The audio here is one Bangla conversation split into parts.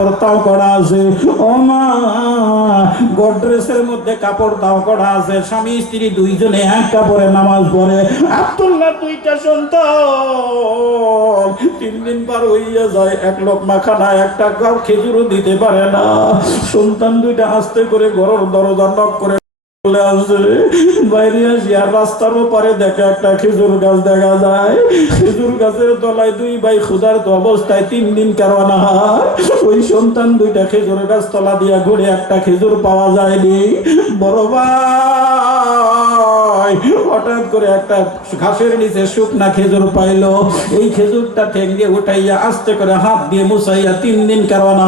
তাও করা আছে, ও মা গোড্রেসের মধ্যে কাপড় তাও করা আছে, স্বামী স্ত্রী দুইজনে এক কাপড়ে নামাজ পড়ে। আব্দুল্লাহ দুইটা সন্তান 3 দিন পার হইয়া যায়, এক লোকমা খানা একটা খেজুরও দিতে পারে না। সন্তান দুইটা আস্তে করে ঘরের দরজা নক করে বাইরে আসিয়া রাস্তার ওপারে দেখে একটা খেজুর গাছ দেখা যায়। খেজুর গাছের তলায় দুই ভাই ক্ষুধার্ত অবস্থায় 3 দিন কারণ ওই সন্তান দুইটা খেজুর গাছ তলা দিয়া ঘুরে একটা খেজুর পাওয়া যায়নি। বড় ভাই হঠাৎ করে একটা ঘাসের নিচে শুকনা খেজুর পাইল। এই খেজুরটা ঠেঙ্গে উঠাইয়া আস্তে করে হাত দিয়ে মুছাইয়া 3 দিন কারণ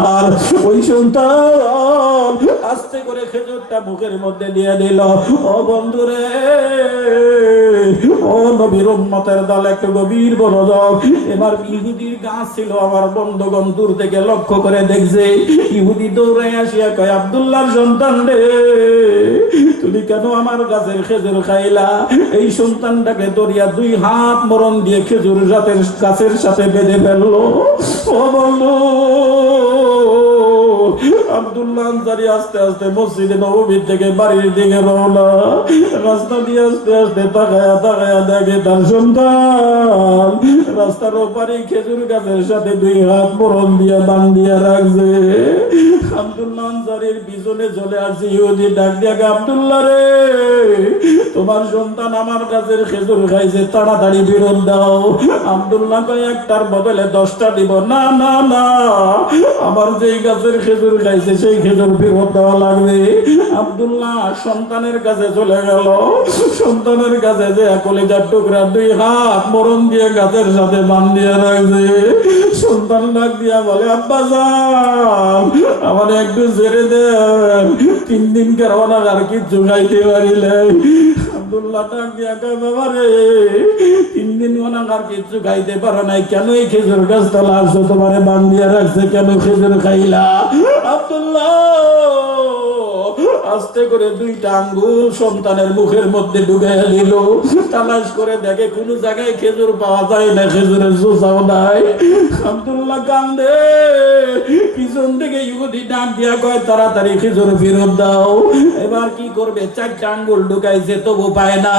ওই সন্তান আস্তে করে খেজুরটা মুখের মধ্যে দিয়ে দিল। ও বন্ধুরে, ও নবীর উম্মতের দল, একটু গভীর মনোযোগ। এবার ইহুদির গাছ ছিল, আমার বন্ধুগণ দূর থেকে লক্ষ্য করে দেখছে। ইহুদি দৌড়ে আসিয়া কয়, আব্দুল্লাহর সন্তান রে, তুমি কেন আমার গাছের খেজুর খাইলা? এই সন্তানটাকে দরিয়া 2 হাত মরণ দিয়ে খেজুর গাছের সাথে বেঁধে ফেললো। ও বন্ধু, আব্দুল্লাহ আনসারী আস্তে আস্তে মসজিদে নববীর থেকে বাড়ির দিকে রওনা। রাস্তা দিয়ে আস্তে আস্তে তাকায়া তাকায়া দেখে তার সন্তান রাস্তার ওপারে খেজুর গাছের সাথে 2 হাত মরণ দিয়ে বান দিয়ে রাখছে। আব্দুল্লাহ আনসারীর পিছনে চলে আসছে ইহুদি, ডাক দিয়ে, আব্দুল্লাহ রে, তোমার সন্তান আমার গাছের খেজুর খাইছে, তাড়াতাড়ি ফেরত দাও। আব্দুল্লাহ কয়, একটার বদলে 10টা দিব। না না না, আমার যেই গাছের খেজুর খাইছে সেই খেজুর ফেরত দেওয়া লাগবে। আব্দুল্লাহ সন্তানের কাছে চলে গেল। সন্তানের কাছে যে কলিজার টুকরা 2 হাত মরণ দিয়ে গাছের সাথে বান দিয়ে রাখছে। সন্তান ডাক দিয়া বলে, আব্বা যান, আমার একটু ছেড়ে দেন, 3 দিন কারণ আর কিচ্ছু খাইতে পারিলে। আব্দুল্লাহ ডাক দিয়া কয়, বাবা রে, 3 দিন আর কিচ্ছু খাইতে পারো নাই, কেন এই খেজুর গাছ তলা আসছো? তোমারে বান দিয়ে রাখছে, কেন খেজুর খাইলা? আব্দুল্লাহ আস্তে করে 2টা আঙ্গুল সন্তানের মুখের মধ্যে ঢুকাইয়া দিল। তালাশ করে দেখে কোনো জায়গায় খেজুর পাওয়া যায় না, খেজুরের জোসাও নাই। আব্দুল্লাহ কান্দে। পিছন থেকে ইহুদি ডাক দিয়া কয়, তাড়াতাড়ি খেজুর ফেরত দাও। এবার কি করবে? 4টা আঙ্গুল ঢুকাইছে, তবু পায় না।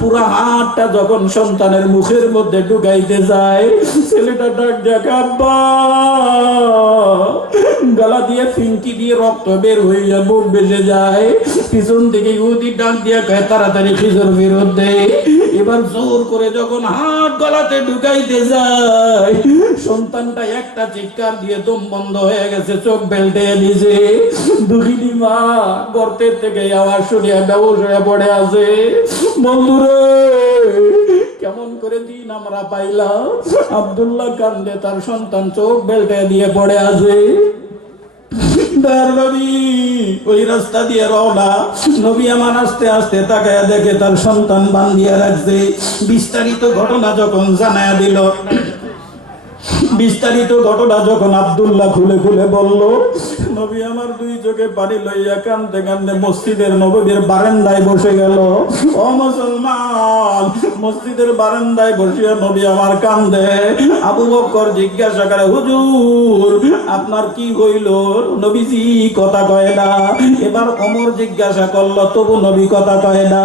পুরা হাতটা যখন সন্তানের মুখের মধ্যে ঢুকাইতে যায়, ছেলেটা ডাক দিয়া, আব্বা, গলা দিয়ে ফিনকি দিয়ে রক্ত বের হইয়া মুখ বেজে যায়। পিছন থেকে ইহুদি ডাক দিয়া কয়, তাড়াতাড়ি খেজুর ফেরত দে। এবার জোর করে যখন হাত গলাতে ঢুকাইতে যায়, সন্তানটা একটা চিৎকার দিয়ে দম বন্ধ হয়ে গেছে, চোখ বেল্টে দিছে। দুঃখিনী মা গর্তের থেকে আওয়াজ শুনিয়া বেহুশ হয়ে পড়ে আছে। বন্ধুরে, কেমন করে দিন আমরা পাইলাম? আব্দুল্লাহ কান্দে, তার সন্তান চোখ বেল্টে দিয়ে পড়ে আছে। ওই রাস্তা দিয়ে রওনা। নবী আমার আস্তে আস্তে তাকায়া দেখে তার সন্তান বান্ধিয়া রাখছে। বিস্তারিত ঘটনা যখন জানায়া দিল, বিস্তারিত ঘটনা যখন আব্দুল্লাহ খুলে খুলে বলল, নবী আমার 2 চোখে পানি লইয়া কান্দতে কান্দতে মসজিদের নববীর বারান্দায় বসে গেল। ও মুসলমান, মসজিদের বারান্দায় বসিয়া নবী আমার কান্দে। আবু বকর জিজ্ঞাসা করে, হুজুর আপনার কি হইল? নবীজি কথা কয় না। এবার ওমর জিজ্ঞাসা করলো, তবু নবী কথা কয় না।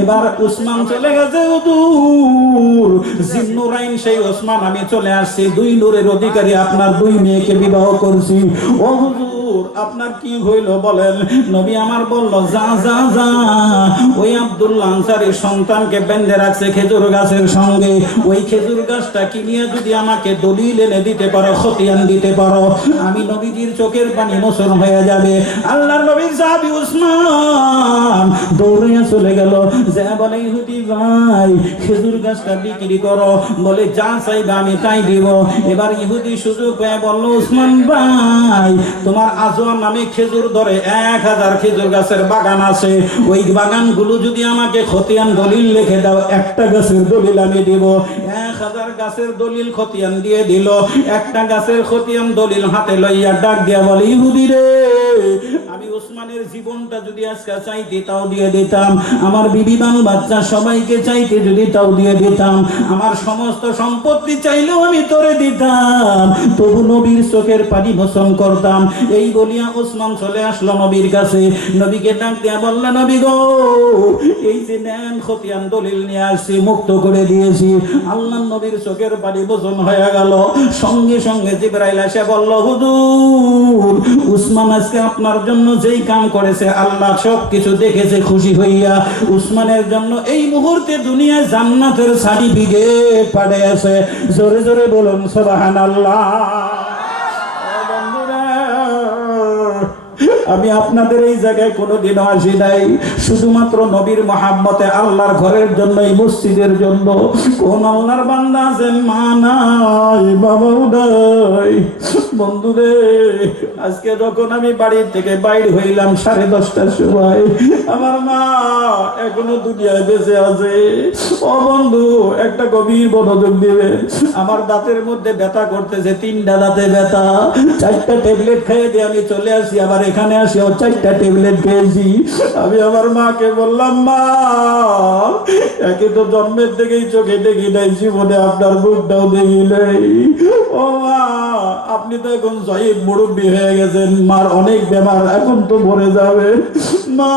এবার উসমান চলে গেছে, হুজুর জিন্নুরাইন সেই ওসমান আমি চলে আসছি, 2 নূরের অধিকারী আপনার 2 মেয়েকে বিবাহ করছি। ও হুজুর আপনার কি হইল বলেন? নবী আমার বলল, যা যা যা, ওই আব্দুল্লাহ আনসারীর সন্তানকে বেঁধে রাখছে খেজুর গাছের সঙ্গে। ওই খেজুর গাছটা কিনিয়ে যদি আমাকে দলিল এনে দিতে পারো, খতিয়ান দিতে পারো, আমি নবীজির চোখের পানি মোচন হয়ে যাবে। আল্লাহর নবীর সাহাবী উসমান দৌড়ে চলে গেল, যা বলে, ইহুদি ভাই খেজুর গাছটা বিক্রি করো। বলে, যা চাইবে আমি তাই দিব। এবার ইহুদি সুযোগ পেয়ে বলল, উসমান ভাই তোমার আজওয়ার নামে খেজুর ধরে 1000 খেজুর গাছের বাগান আছে, ওই বাগানগুলো যদি আমাকে খতিয়ান দলিল লিখে দাও, একটা গাছের দলিল আমি দিব। 1000 গাছের দলিল খতিয়ান দিয়ে দিল। একটা গাছের খতিয়ান দলিল হাতে লইয়া ডাক দিয়া বলে, ইহুদি রে, আমি উসমানের জীবনটা যদি আজকে চাইতে তাও দিয়ে দিতাম, আমার বিবি বাং বাচ্চা সবাইকে চাইতে যদি তাও দিয়ে দিতাম, আমার সমস্ত সম্পত্তি চাইলেও আমি তোরে দিতাম, তবু নবীর চোখের পানি মোচন করতাম। এই বলিয়া উসমান চলে আসলো নবীর কাছে। নবীকে ডাক দিয়া বলল, নবী গো, এই যে নেন খতিয়ান দলিল নিয়ে আসছি, মুক্ত করে দিয়েছি। আল্লাহ নবীর চোখের পানি মোচন হয়ে গেল। সঙ্গে সঙ্গে জিবরাইল এসে বলল, হুজুর, উসমান আজকে আপনার জন্য যেই কাম করেছে আল্লাহ সব কিছু দেখেছে, খুশি হইয়া উসমানের জন্য এই মুহূর্তে দুনিয়ায় জান্নাতের সার্টিফিকেট পাঠিয়েছে। জোরে জোরে বলুন সুবহানাল্লাহ। আমি আপনাদের এই জায়গায় কোনোদিনও আসি নাই শুধুমাত্র নবীর মহাব্বতে, আল্লাহর ঘরের জন্য, এই মসজিদের জন্য। কোন আল্লাহর বান্দা আছেন মা নাই, বাবাও নাই? বন্ধুরে, আজকে যখন আমি বাড়ির থেকে বাইর হইলাম 10:30টার সময়, আমার মা এখনো দুনিয়ায় বেঁচে আছে। ও বন্ধু, একটা গভীর মনোযোগ দিবে। আমার দাঁতের মধ্যে ব্যথা করতেছে, 3টা দাঁতে ব্যথা। 4টা ট্যাবলেট খেয়ে দিয়ে আমি চলে আসি, আবার এখানে আসি 4টা ট্যাবলেট খেয়েছি। আমি আমার মাকে বললাম, মা, একে তো জন্মের থেকেই চোখে দেখি নাই, জীবনে আপনার মুখটাও দেখি নাই। ও মা, আপনি তো এখন জয়ীব মুরব্বী হয়ে গেছেন, মার অনেক বেমার, এখন তো মরে যাবে। মা,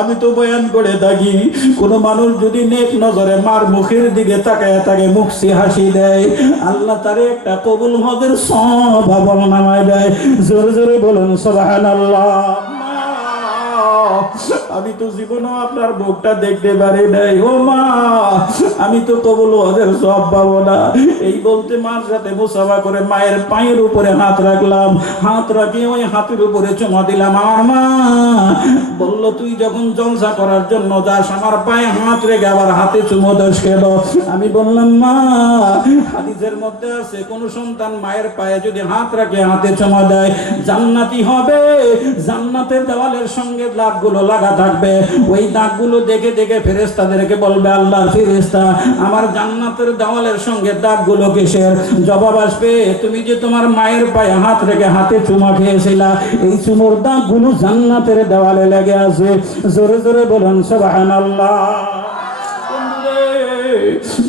আমি তো বয়ান করে থাকি, কোন মানুষ যদি নেক নজরে মার মুখের দিকে তাকায় তাকে মুখসি হাসি দেয়, আল্লাহ তারে একটা কবুল হজের সব আমল নামায় দেয়। জোরে জোরে বলুন সুবহানাল্লাহ। আমি তো জীবনেও আপনার মুখটা দেখতে পারি নাই। ও মা, আমি তো কবুল হজের সব পাবো না। এই বলতে মার সাথে মুসাফা করে মায়ের পায়ের উপরে হাত রাখলাম, হাত রাখিয়ে ওই হাতের উপরে চুমা দিলাম। আমার মা বলল, তুই যখন জলসা করার জন্য যাস, আমার পায়ে হাত রেখে আবার হাতে চুমো দোষ খেল। আমি বললাম, মা, হাদিসের মধ্যে আছে কোন সন্তান মায়ের পায়ে যদি হাত রাখে, হাতে চুমা দেয়, জান্নাতি হবে। জান্নাতের দেওয়ালের সঙ্গে দাগগুলো লাগা থাকবে। ওই দাগগুলো দেখে দেখে ফেরেশতাদেরকে বলবে, আল্লাহর ফেরেশতা, আমার জান্নাতের দেওয়ালের সঙ্গে দাগগুলো কিসের? জবাব আসবে, তুমি যে তোমার মায়ের পায়ে হাত রেখে হাতে চুমা খেয়েছিলা, এই চুমোর দাগগুলো জান্নাতের দেওয়ালে লেগে আছে। জোরে জোরে বলুন সুবহানাল্লাহ।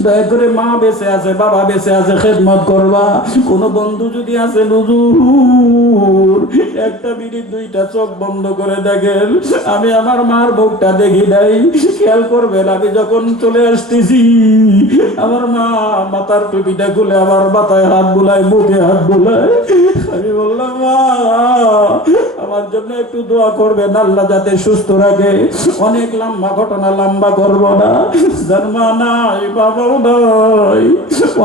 দয়া করে মা বেঁচে আছে, বাবা বেঁচে আছে, খেদমত করবা। কোন বন্ধু যদি আছে, হুজুর, একটা মিনিট 2টা চোখ বন্ধ করে দেখেন, আমি আমার মার মুখটা দেখি নাই। খেয়াল করবেন, আমি যখন চলে আসতেছি, আমার মা মাথার টুপিটা খুলে আমার মাথায় হাত বুলায়, মুখে হাত বুলায়। আমি বললাম, মা, আমার জন্য একটু দোয়া করবেন, আল্লাহ যাতে সুস্থ রাখে। অনেক লম্বা ঘটনা, লম্বা করব না। জন্মা নাই, বাবাও নাই,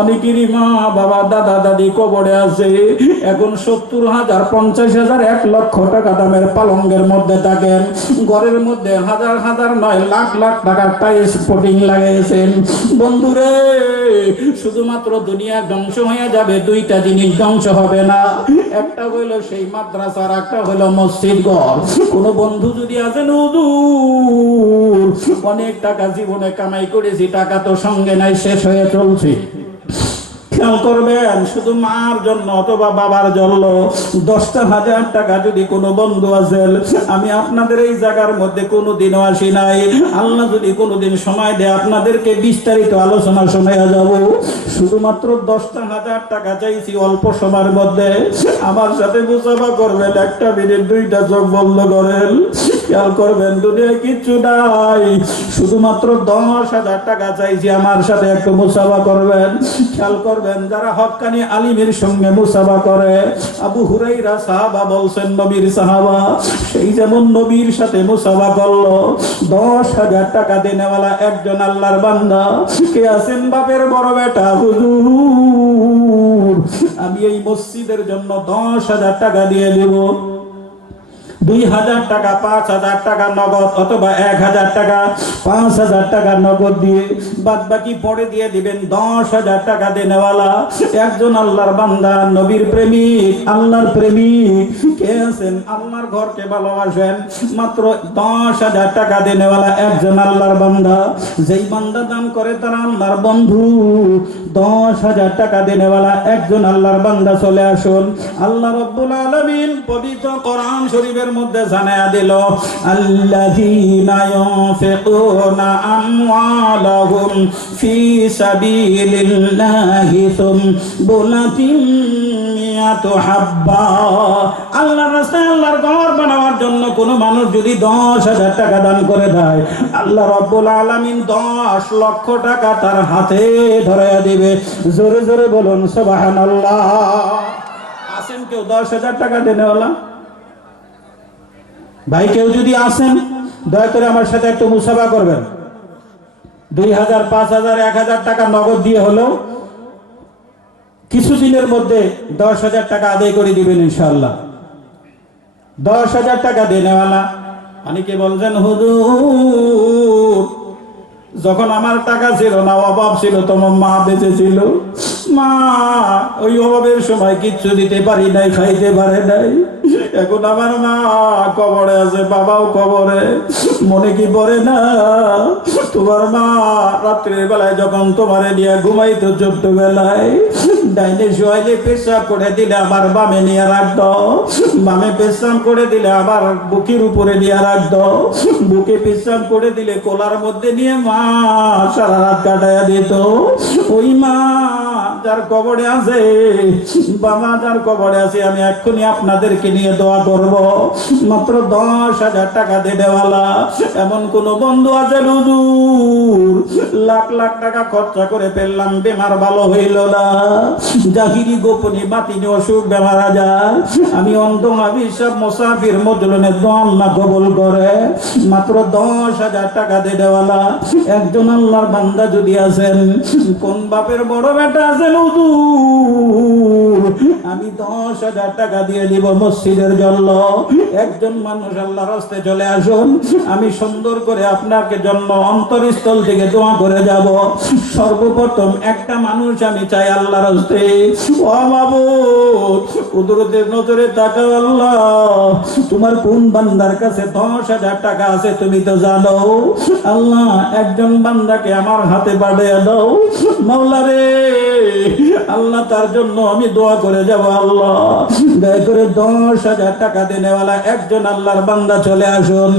অনেকেরই মা বাবা দাদা দাদি কবরে আছে। এখন 70,000, 50,000, 1 লক্ষ টাকা দামের পালঙ্গের মধ্যে থাকেন। ঘরের মধ্যে হাজার হাজার নয়, লাখ লাখ টাকার টাইলস স্পটিং লাগাইছেন। বন্ধুরে, শুধুমাত্র দুনিয়া ধ্বংস হয়ে যাবে, 2টা জিনিস ধ্বংস হবে না। একটা হইল সেই মাদ্রাসার, একটা হইল মসজিদ ঘর। কোন বন্ধু যদি আছেন, হুজুর, অনেক টাকা জীবনে কামাই করেছি, টাকা তো সঙ্গে নাই, শেষ হয়ে চলছে। খেয়াল করবেন, শুধু মার জন্য অথবা বাবার জন্য 10,000 টাকা যদি কোনো বন্ধু আছেন, আমি আপনাদের এই জায়গার মধ্যে কোনোদিনও আসি নাই। আল্লাহ যদি কোনোদিন সময় দেয়, আপনাদেরকে বিস্তারিত আলোচনা শোনা যাব। শুধুমাত্র 10,000 টাকা চাইছি অল্প সময়ের মধ্যে। আমার সাথে মুসাফা করবেন, একটা মিনিট 2টা চোখ বন্ধ করেন। খেয়াল করবেন, দুনিয়ায় কিচ্ছু নাই, শুধুমাত্র 10,000 টাকা চাইছি, আমার সাথে একটু মুসাফা করবেন। খেয়াল করবেন, যারা হক্কানি আলিমের সঙ্গে মুসাফা করে, আবু হুরাইরা সাহাবা বলছেন, নবীর সাহাবা, সেই যেমন নবীর সাথে মুসাফা করলো। 10,000 টাকা দেনেওয়ালা একজন আল্লাহর বান্দা কে আছেন? বাপের বড় বেটা, হুজুর, আমি এই মসজিদের জন্য 10,000 টাকা দিয়ে দেব। 2,000 টাকা, 5,000 টাকা নগদ, অথবা 1,000 টাকা, 5,000 টাকা নগদ দিয়ে বাদ বাকি পরে দিয়ে দিবেন। 10,000 টাকা দেনেওয়ালা একজন আল্লাহর বান্দা, নবীর প্রেমিক, আল্লাহর প্রেমিক কে আছেন? আল্লাহর ঘরকে ভালোবাসেন, মাত্র 10,000 টাকা দেনেওয়ালা একজন আল্লাহর বান্দা। যেই বান্দা দান করে তারা আল্লাহর বন্ধু। 10,000 টাকা দেনেওয়ালা একজন আল্লাহর বান্দা চলে আসুন। আল্লাহ রাব্বুল আলামিন পবিত্র কোরআন শরীফের মধ্যে জানায়া দিল, আল্লাযীনা ইউনফিকুনা আমওয়ালাহুম ফি সাবিলিল্লাহি সুবুলাতিন মিয়াতু হাব্বা। আল্লাহর রাস্তায় আল্লাহর ঘর বানানোর জন্য কোন মানুষ যদি 10,000 টাকা দান করে দেয়, আল্লাহ রাব্বুল আলামিন 10 লক্ষ টাকা তার হাতে ধরায়া দিবে। জোরে জোরে বলুন সুবহানাল্লাহ। আসেন কেউ 10,000 টাকা দেনেওয়ালা ভাই? কেউ যদি আসেন, দয়া করে আমার সাথে একটু মুসাফা করবেন। 2,000, 5,000, 1,000 টাকা নগদ দিয়ে হলেও কিছুদিনের মধ্যে 10,000 টাকা আদায় করে দিবেন ইনশাআল্লাহ। 10,000 টাকা দেনেওয়ালা। অনেকে বলছেন, হুজুর যখন আমার টাকা ছিল না, অভাব ছিল, তোমার মা বেঁচে ছিল, মা ওই অভাবের সময় কিচ্ছু দিতে পারি নাই, খাইতে পারে নাই। এখন আমার মা কবরে আছে, বাবাও কবরে, মনে কি পড়ে না তোমার মা রাত্রের বেলায় যখন তোমারে নিয়ে ঘুমাইতো, চোদ্দ বেলায় ডাইনে শোয়াইলে পেশাব করে দিলে আবার বামে নিয়ে রাখতো, বামে পেশাব করে দিলে আবার বুকের উপরে নিয়ে রাখতো, বুকে পেশাব করে দিলে কোলার মধ্যে নিয়ে মা সারা রাত কাটাইয়া দিত। ওই মা যার কবরে আছে, বাবা যার কবরে আছে, আমি এক্ষুনি আপনাদেরকে নিয়ে দোয়া করব। মাত্র 10,000 টাকা দেওয়ালা এমন কোন বন্ধু আছে? হুজুর লাখ লাখ টাকা খরচা করে ফেললাম, বেমার ভালো হইল না, জাহিরি গোপনী বাতিনি অসুখ বেমার আজার, আমি অন্ধ আবিসব মুসাফির মজলুনে দম না কবুল করে। মাত্র 10,000 টাকা দেওয়ালা একজন আল্লাহর বান্দা যদি আছেন, কোন বাপের বড় বেটা আছেন, হুজুর আমি 10,000 টাকা দিয়ে দিব মসজিদের জন্য, একজন মানুষ আল্লাহর রাস্তায় চলে আসুন, আমি সুন্দর করে আপনাকে জন্য অন্তরস্থল থেকে দোয়া করে যাব। সর্বপ্রথম একটা মানুষ আমি চাই আল্লাহর রাস্তায়, ও মাবুদ কুদরতের নজরে তাকাও আল্লাহ, তোমার কোন বান্দার কাছে 10,000 টাকা আছে তুমি তো জানো। আল্লাহ একজন বান্দাকে আমার হাতে পাঠিয়ে দাও মাওলা রে, আল্লাহ তার জন্য আমি দোয়া করে যাব। আল্লাহ দয়া করে 10,000 টাকা দেনেওয়ালা একজন আল্লাহর বান্দা চলে আসুন।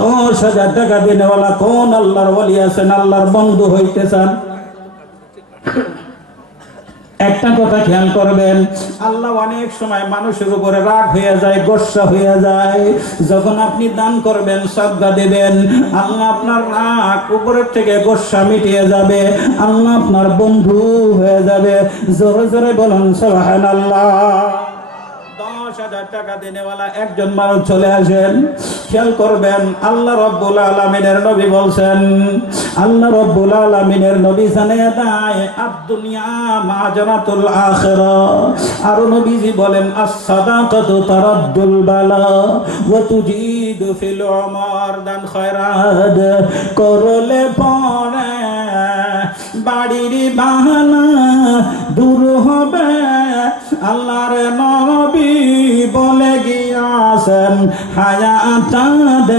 10,000 টাকা দেনেওয়ালা কোন আল্লাহর ওলি আছেন, আল্লাহর বন্ধু হইতে চান? একটা কথা খেয়াল করবেন, আল্লাহ অনেক সময় মানুষের উপরে রাগ হয়ে যায়, গোসা হয়ে যায়। যখন আপনি দান করবেন, সাদকা দেবেন, আল্লাহ আপনার রাগ উপরের থেকে গোসা মিটিয়ে যাবে, আল্লাহ আপনার বন্ধু হয়ে যাবে। জোরে জোরে বলুন সুবহানাল্লাহ। 10,000 টাকা দেনেওয়ালা একজন মানুষ চলে আসেন। খেয়াল করবেন, আল্লাহ রাব্বুল আলামিনের নবী বলছেন, আল্লাহ রাব্বুল আলামিনের নবী জানিয়ে দেয়, আদ-দুনিয়া মাজানাতুল আখিরাহ। আর নবীজি বলেন, আস-সাদাকাতু তারাদ্দুল বালা ওয়া তুজিদু ফিল উমর। দান খয়রাত করলে পরে বাড়ির বাহানা দূর হবে। আল্লাহর নবী বলে গিয়াছেন, হায়াতাদের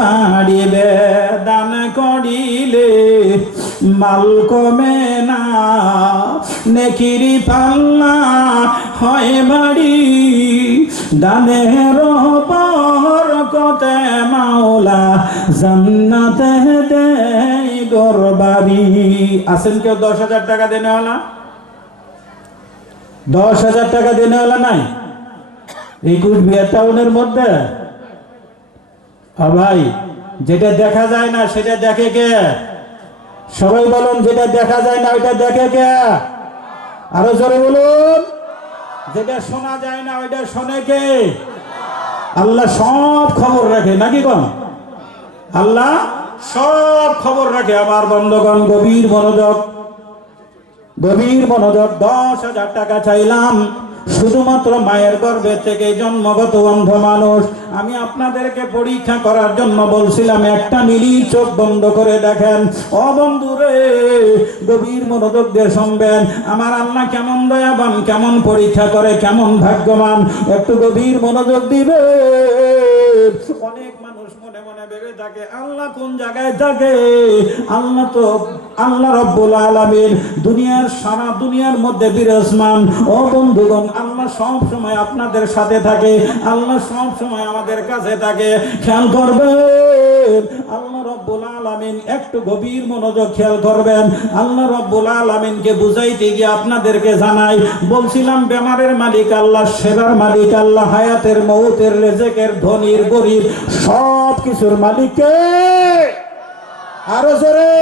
বাড়িবে, দান করিলে মাল কমে না, নেকির পাল্লা হয় বাড়ি, দানের বরকতে মাওলা জান্নাতে দেয় ঘরবাড়ি। আছেন কেউ 10,000 টাকা দেনেওয়ালা? 10,000 টাকা দেনেওয়ালা নাই এই কুচবিহার টাউনের মধ্যে? ভাই যেটা দেখা যায় না সেটা দেখে কে? সবাই বলুন, যেটা দেখা যায় না ওইটা দেখে কে? আরো জোরে বলুন। যেটা শোনা যায় না ওইটা শোনে কে? আল্লাহ সব খবর রাখে, নাকি কম? আল্লাহ সব খবর রাখে। আমার বন্ধগণ গভীর মনোযোগ, গভীর মনোযোগ। 10,000 টাকা চাইলাম শুধুমাত্র মায়ের গর্ভে থেকে জন্মগত অন্ধ মানুষ। আমি আপনাদেরকে পরীক্ষা করার জন্য বলছিলাম, একটা মিনিট চোখ বন্ধ করে দেখেন। ও বন্ধুরে, গভীর মনোযোগ দিয়ে শুনবেন, আমার আল্লাহ কেমন দয়াবান, কেমন পরীক্ষা করে, কেমন ভাগ্যবান। একটু গভীর মনোযোগ দিবে। অনেক মানুষ মনে মনে ভেবে থাকে আল্লাহ কোন জায়গায় থাকে। আল্লাহ রব্বুল আলামিন দুনিয়ার সারা দুনিয়ার মধ্যে বিরাজমান। ও বন্ধুগণ, আল্লাহ সব সময় আপনাদের সাথে থাকে, আল্লাহ সব সময় আমাদের কাছে থাকে। খেয়াল করবেন আল্লাহ রব্বুল আলামিন, একটু গভীর মনোযোগ খেয়াল করবেন। আল্লাহ রব্বুল আলামিনকে বুঝাইতে গিয়ে আপনাদেরকে জানাই, বলছিলাম বেমারের মালিক আল্লাহ, সেবার মালিক আল্লাহ, হায়াতের মৌতের রেজেকের ধনীর গরিব সব কিছুর মালিক কে? আরো জোরে।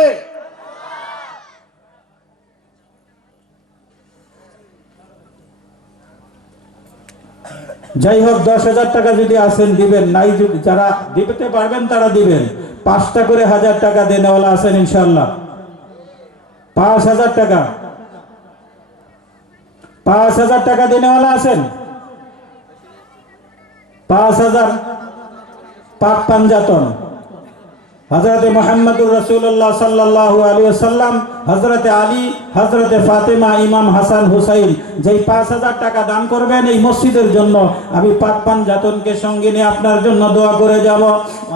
যাই হোক, 10,000 টাকা যদি আসেন দিবেন, নাই যদি যারা দিতে পারবেন তারা দিবেন। 5টা করে 1000 টাকা দেনেওয়ালা আছেন ইনশাআল্লাহ। 5,000 টাকা, 5,000 টাকা দেনেওয়ালা আছেন। 5,000 পাক পাঞ্জাতন হযরত মুহাম্মদুর রাসূলুল্লাহ সাল্লাল্লাহু আলাইহি ওয়াসাল্লাম, হযরত আলী, হযরত ফাতেমা, ইমাম হাসান হুসাইন, যেই 5,000 টাকা দান করবেন এই মসজিদের জন্য, আমি পাক পাঞ্জাতনকে সঙ্গে নিয়ে আপনার জন্য দোয়া করে যাব।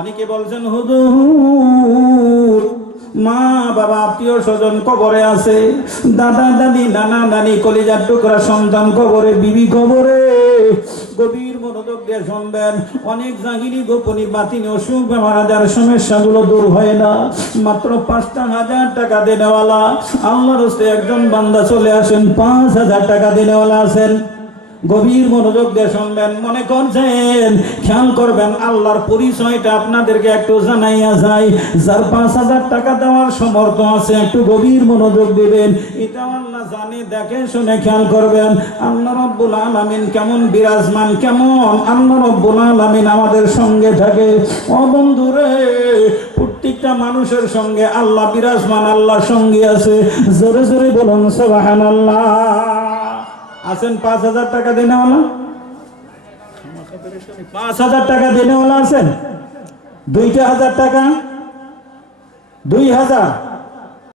অনেকে বলছেন হুজুর মা বাবা আত্মীয় স্বজন কবরে আছে, দাদা দাদি নানা নানি কলিজার টুকরা সন্তান কবরে, বিবি কবরে। গভীর মনোযোগ দিয়ে শুনবেন। অনেক জাহিরি গোপনী বাতিনি অসুখ বেমার আজার সমস্যাগুলো দূর হয় না। মাত্র 5,000 টাকা দেনেওয়ালা আল্লাহর রাস্তায় একজন বান্দা চলে আসেন। 5,000 টাকা দেনেওয়ালা আছেন। গভীর মনোযোগ দিয়ে শুনবেন, মনে করছেন, খেয়াল করবেন। আল্লাহর পরিচয়টা আপনাদেরকে একটু জানাইয়া যায়। যার 5,000 টাকা দেওয়ার সমর্থ আছে, একটু গভীর মনোযোগ দিবেন। এটা আল্লাহ জানে, দেখে শুনে খেয়াল করবেন। আল্লাহ রব্বুল আলামিন কেমন বিরাজমান, কেমন আল্লাহ রব্বুল আলামিন আমাদের সঙ্গে থাকে। ও বন্ধুরে, প্রত্যেকটা মানুষের সঙ্গে আল্লাহ বিরাজমান, আল্লাহ সঙ্গে আছে। জোরে জোরে বলুন সুবহানাল্লাহ। আছেন 5,000 টাকা দেনেওয়ালা? 5,000 টাকা দেনেওয়ালা আছেন? 2,000 টাকা, 2,000